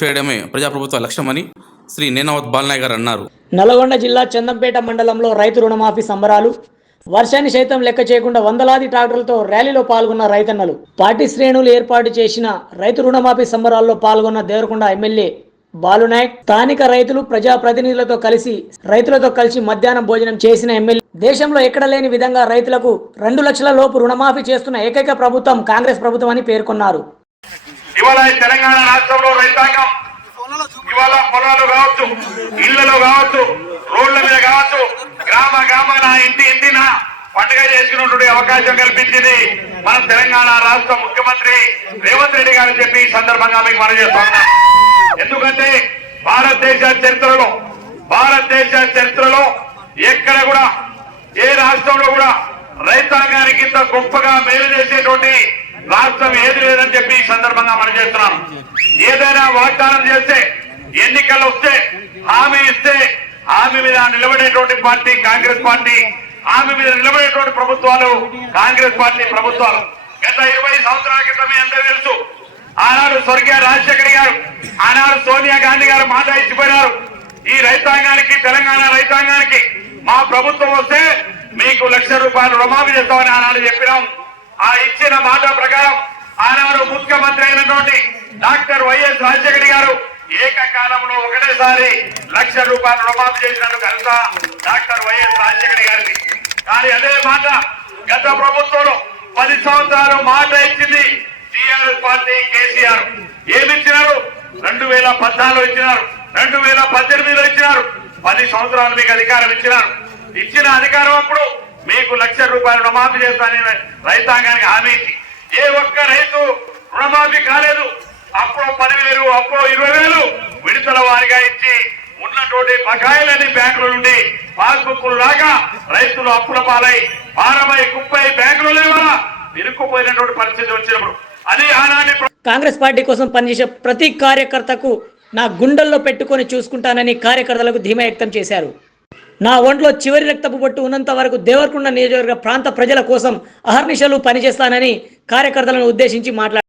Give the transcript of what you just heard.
చేయడమే ప్రజాప్రభుత్వ లక్ష్యమని శ్రీ నేనావత్ బాలనాయ్ గారు అన్నారు. నల్గొండ జిల్లా చందంపేట మండలంలో రైతు రుణమాఫీ సంబరాలు వర్షాన్ని సైతం లెక్క చేయకుండా వందలాది ట్రాక్టర్లతో ర్యాలీలో పాల్గొన్న రైతన్నలు పార్టీ శ్రేణులు ఏర్పాటు చేసిన రైతు రుణమాఫీ సంబరాల్లో పాల్గొన్న దేవరకొండ ఎమ్మెల్యే బాలునాయక్ స్థానిక రైతులు ప్రజాప్రతినిధులతో కలిసి రైతులతో కలిసి మధ్యాహ్నం భోజనం చేసిన ఎమ్మెల్యే. దేశంలో ఎక్కడ లేని విధంగా రైతులకు రెండు లక్షల లోపు రుణమాఫీ చేస్తున్న ఏకైక ప్రభుత్వం కాంగ్రెస్ ప్రభుత్వం అని పేర్కొన్నారు. ఇవాళ తెలంగాణ రాష్ట్రంలో రైతాంగం ఇవాళ పొలాలు కావచ్చు ఇళ్ళలో కావచ్చు రోడ్ల మీద కావచ్చు గ్రామ గ్రామాన ఇంటి ఇంటిన పండుగ చేసుకున్నటువంటి అవకాశం కల్పించింది మన తెలంగాణ రాష్ట్ర ముఖ్యమంత్రి రేవంత్ రెడ్డి గారు చెప్పి ఈ సందర్భంగా మీకు మనం చేస్తున్నాం ఎందుకంటే భారతదేశ చరిత్రలో భారతదేశ చరిత్రలో ఎక్కడ కూడా ఏ రాష్ట్రంలో కూడా రైతాంగానికి ఇంత గొప్పగా మేలు చేసేటువంటి రాష్ట్రం ఏది లేదని చెప్పి ఈ సందర్భంగా మనం చేస్తున్నాం. ఏదైనా వాగ్దానం చేస్తే ఎన్నికలు వస్తే హామీ ఇస్తే హామీ మీద నిలబడేటువంటి పార్టీ కాంగ్రెస్ పార్టీ హామీ మీద నిలబడేటువంటి ప్రభుత్వాలు కాంగ్రెస్ పార్టీ ప్రభుత్వాలు. గత ఇరవై సంవత్సరాల క్రితం అందరూ తెలుసు. ఆనాడు స్వర్గీయ రాజశేఖర్ గారు ఆనాడు సోనియా గాంధీ గారు మాట ఇచ్చిపోయినారు. ఈ రైతాంగానికి తెలంగాణ రైతాంగానికి మా ప్రభుత్వం వస్తే మీకు లక్ష రూపాయలు రుణమాఫీ చేస్తామని ఆనాడు చెప్పినాం. ఆ ఇచ్చిన మాట ప్రకారం ఆనాడు ముఖ్యమంత్రి అయినటువంటి డాక్టర్ వైఎస్ రాజశేఖర్ గారు ఏకకాలంలో ఒకటేసారి లక్ష రూపాయలు రుణమాఫీ చేసినట్టు కనుక డాక్టర్ వైఎస్ రాజశేఖర్ గారికి కానీ అదే మాట గత ప్రభుత్వంలో పది సంవత్సరాలు మాట ఇచ్చింది టిఆర్ఎస్ పార్టీ కేసీఆర్. ఏమిచ్చినారు? రెండు వేల పద్నాలుగు ఇచ్చినారు. రెండు వేల పద్దెనిమిదిలో ఇచ్చినారు. పది సంవత్సరాలు మీకు అధికారం ఇచ్చినారు. ఇచ్చిన అధికారం అప్పుడు మీకు లక్ష రూపాయలు రుణమాఫీ చేస్తానని రైతాంగానికి హామీ ఇచ్చి ఏ ఒక్క రైతు రుణమాఫీ కాలేదు. అప్పుడు పదివేలు అప్పుడు ఇరవై వేలు విడుదల వారిగా ఇచ్చి ఉన్నటువంటి బకాయిలని బ్యాంకుల నుండి పాస్బుక్లు లాగా రైతులు అప్పుల పాలై పారమై కుప్పై బ్యాంకులు లేవా ఇరుక్కుపోయినటువంటి పరిస్థితి వచ్చినప్పుడు అది ఆనాటి కాంగ్రెస్ పార్టీ కోసం పనిచేసే ప్రతి కార్యకర్తకు నా గుండెల్లో పెట్టుకొని చూసుకుంటానని కార్యకర్తలకు ధీమా వ్యక్తం చేశారు. నా ఒంట్లో చివరి రక్తపు బొట్టు ఉన్నంత వరకు దేవరకొండ నియోజకవర్గ ప్రాంత ప్రజల కోసం అహర్నిశలు పనిచేస్తానని కార్యకర్తలను ఉద్దేశించి మాట్లాడారు